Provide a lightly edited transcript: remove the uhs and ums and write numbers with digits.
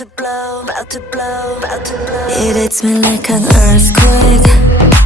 to blow, about to blow, about to blow. It hits me like an earthquake.